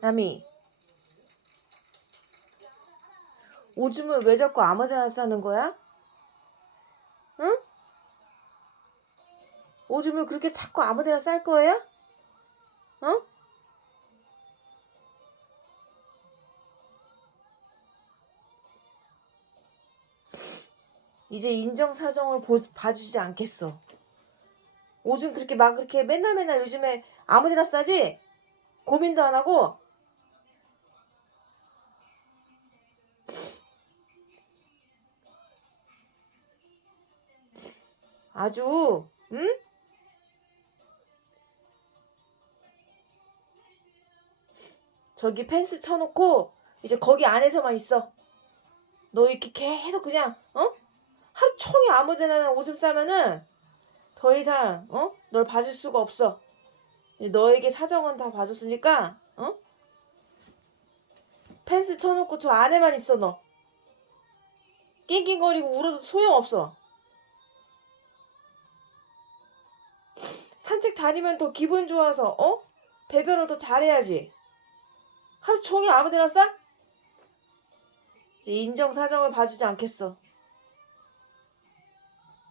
남이 오줌을 왜 자꾸 아무데나 싸는 거야? 응? 오줌을 그렇게 자꾸 아무데나 쌀 거야? 어? 이제 인정사정을 봐주지 않겠어. 오줌 그렇게 막 그렇게 맨날 요즘에 아무데나 싸지? 고민도 안 하고? 아주 응? 저기 펜스 쳐놓고 이제 거기 안에서만 있어. 너 이렇게 계속 그냥 하루 종일 아무데나 오줌 싸면은 더 이상 널 봐줄 수가 없어. 너에게 사정은 다 봐줬으니까 펜스 쳐놓고 저 안에만 있어 너. 낑낑거리고 울어도 소용없어. 산책 다니면 더 기분 좋아서 배변을 더 잘해야지. 하루 종일 아무데나 싸? 이제 인정사정을 봐주지 않겠어.